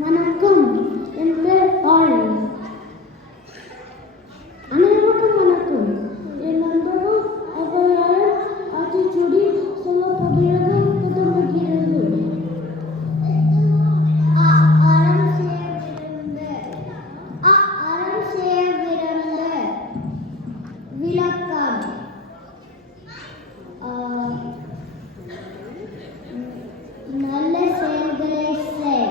வணக்கம். என் பேர் ஆள். அனைவருக்கும் வணக்கம். என் நண்பரும் அவையாளர் ஆத்திச்சூடி சொல்லப் போகிறது தொடங்குகிறது. அறம் செய்ய விருந்த விளக்கம். நல்ல செயல்களை செய்.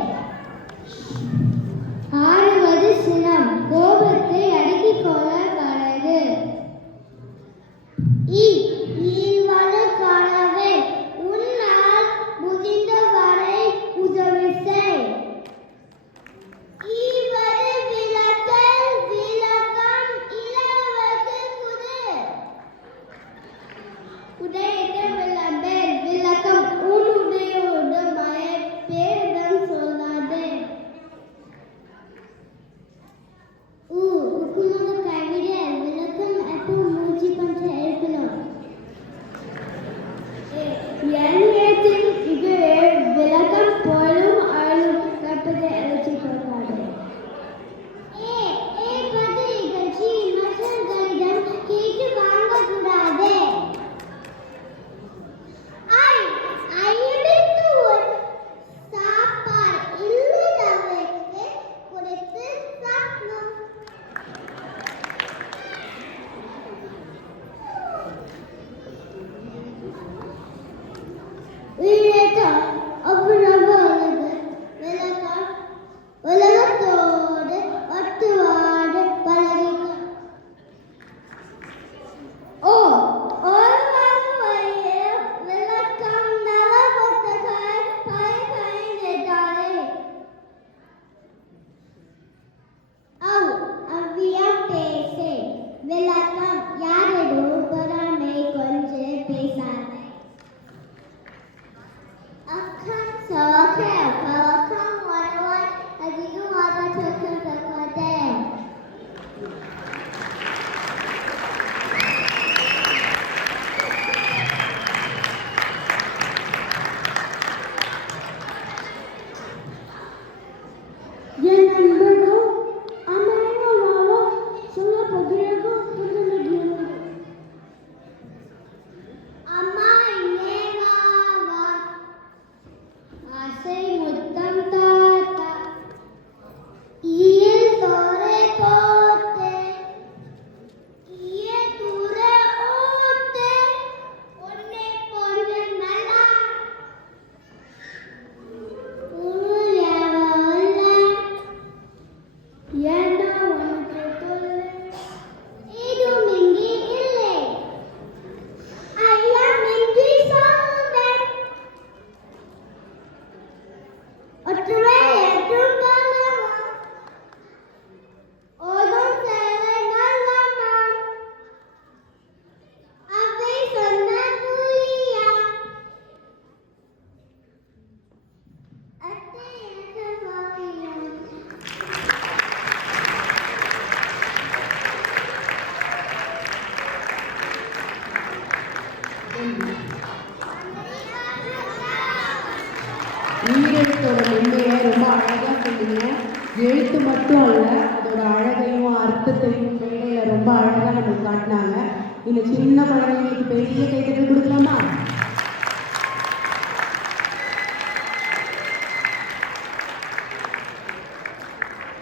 ஆறுவது சினம். கோபத்தை அடக்கிக் கொள்ள கடது. ஈழ்வது கனவே. உன்னால் முடிந்த வரை உதவி செய். ஈவது விளக்கல். விளக்கம் இலவது குடு. உடையது விளம்பேல். விளக்கம் உன்னுடையோடு பேரிடம் சொல்லாதே. உக்குனோட கைவிட. விளக்கம் எப்போ மூச்சு கொஞ்சம் இருக்கணும். என் ஏற்றின் இது விளக்கம் போலும் அழும் கப்பதை அழைச்சி போகாது. இகழ்ச்சி மற்றவர்களிடம் கேட்டு வாங்கக்கூடாது. ஐயெடுத்து ஒரு சாப்பாடு இல்லதவருக்கு கொடுத்து சாப்பிடும். அவ்வளவு அழகு. விளக்கம் உலகத்தோடு ஒட்டுவாடு பழகிக்க. விளக்கம் நலவத்தகாய் பயந்தாரே. அவ்வியம் பேசே. விளக்கம் யாரிடம் பொறாமை கொஞ்சம் பேசாதே. அக்கம் சோக பழக்கம் வருவாய் அதிகமாக தக்கதே. என் நண்பர்கள் அனைவராக சொல்லப் போகிறது தொடங்குகிறது. அம்மா இங்கே வா. ஆசை முத்தம் தாத்தா. ஈயில் தோரை போட்டு ஈய தூர ஓட்டு. உன்னை போன்ற நல்லா ஏண்டா உனக்கு தொல்லை? ஏதும் இங்கே இல்லை. ஐயா நன்றி சொல்வேன். ஒற்றுமை என்றும் காணலாம். ஓதும் சேவை நல்லமா. அவை சொன்ன கூலியா. அத்தை எனக்கு வாங்கியா. ஈரெழுத்தோட மென்மையை ரொம்ப அழகாக சொன்னீங்க. எழுத்து மட்டும் அல்ல, அதோட அழகையும் அர்த்தத்தையும் மேடையில் ரொம்ப அழகாக நமக்கு காட்டினாங்க. இந்த சின்ன குழந்தைங்களுக்கு பெரிய கைத்தட்டல் கொடுக்கலாமா?